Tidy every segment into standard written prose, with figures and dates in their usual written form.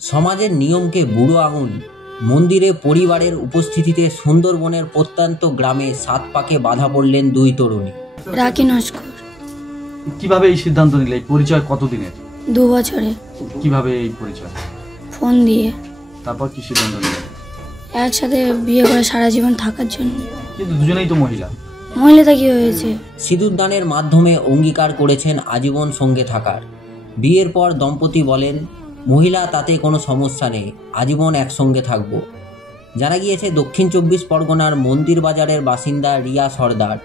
সমাজের নিয়মকে বুড়ো আঙুল। মন্দিরে পরিবারের উপস্থিতিতে সুন্দরবনের প্রত্যন্ত গ্রামে 7 পাকে বাধা পড়লেন 2 তরুণী। রাখি নস্কর। কিভাবে এই সিদ্ধান্ত নিলে? এই পরিচয় কতদিনের? 2 বছরে। কিভাবে এই পরিচয়? ফোন দিয়ে। তারপর কি সিদ্ধান্ত নিলে? একসাথে বিয়ে করে সারা জীবন থাকার জন্য। কিন্তু দুজনেই তো মহিলা। মহিলাটা কি হয়েছে? সিঁদুর দানের মাধ্যমে অঙ্গীকার করেছেন আজীবন সঙ্গে থাকার। বিয়ের পর দম্পতি বলেন, মহিলা তাতে কোনো সমস্যা নেই, আজীবন একসঙ্গে থাকব। জানা গিয়েছে দক্ষিণ 24 পরগনার মন্দির বাজারের বাসিন্দা রিয়া সর্দার,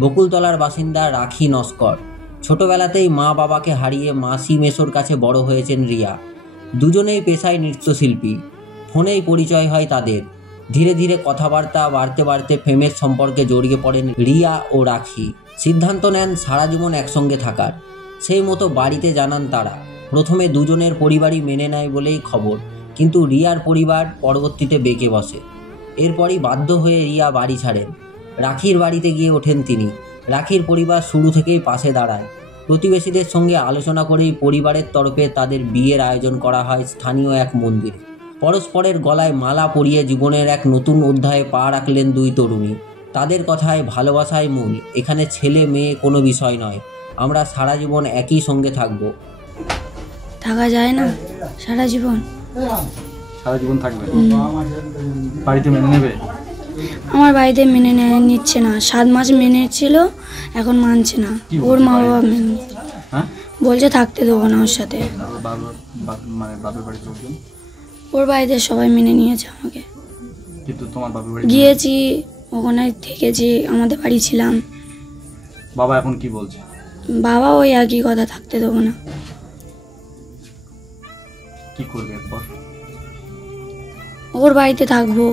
বকুলতলার বাসিন্দা রাখি নস্কর। ছোটবেলাতেই মা বাবাকে হারিয়ে মাসি মেসোর কাছে বড় হয়েছেন রিয়া। দুজনেই পেশায় নৃত্যশিল্পী। ফোনেই পরিচয় হয় তাদের। ধীরে ধীরে কথাবার্তা বাড়তে বাড়তে প্রেমের সম্পর্কে জড়িয়ে পড়েন রিয়া ও রাখি। সিদ্ধান্ত নেন সারা জীবন একসঙ্গে থাকার। সেই মতো বাড়িতে জানান তারা। প্রথমে দুজনের পরিবারই মেনে নেয় বলেই খবর, কিন্তু রিয়ার পরিবার পরবর্তীতে বেঁকে বসে। এরপরই বাধ্য হয়ে রিয়া বাড়ি ছাড়েন। রাখির বাড়িতে গিয়ে ওঠেন তিনি। রাখির পরিবার শুরু থেকেই পাশে দাঁড়ায়। প্রতিবেশীদের সঙ্গে আলোচনা করেই পরিবারের তরফে তাদের বিয়ের আয়োজন করা হয় স্থানীয় এক মন্দিরে। পরস্পরের গলায় মালা পরিয়ে জীবনের এক নতুন অধ্যায়ে পা রাখলেন 2 তরুণী। তাদের কথায় ভালোবাসাই মূল, এখানে ছেলে মেয়ে কোনো বিষয় নয়, আমরা সারা জীবন একই সঙ্গে থাকব। থাকা যায় না সারা জীবন? সারা জীবন থাকবে? বাড়িতে মেনে নেবে? আমার বাড়িতে মেনে নিচ্ছে না। 7 মাস মেনে ছিল, এখন মানছে না। ওর মা বাবা মেনে বলছে থাকতে দেবো না ওর সাথে। ওর বাড়িতে সবাই মেনে নিয়েছে আমাকে। কিন্তু তোমার বাবার বাড়ি গিয়েছি, ওখানে থেকেছি, আমাদের বাড়ি ছিলাম। বাবা এখন কি বলছে? বাবা ওই একই কথা, থাকতে দেবো না। কি করবে এরপর? ওর বাড়িতে থাকবো।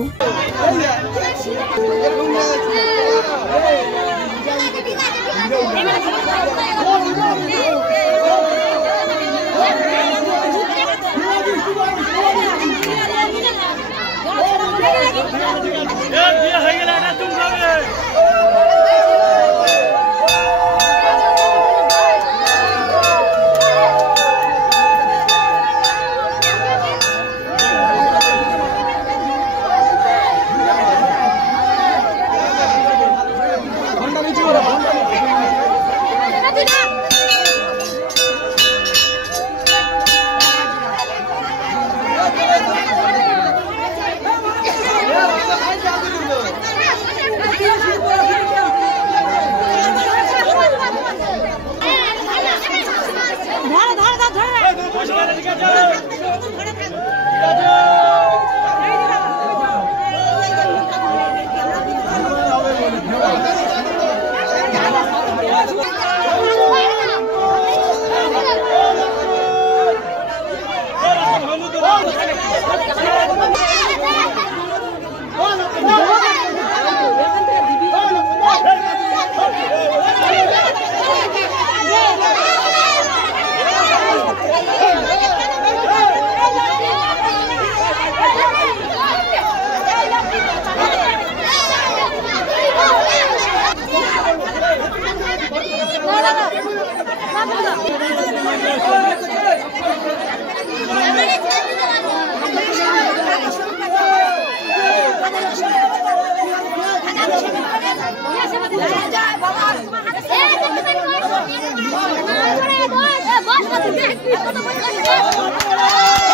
বাবা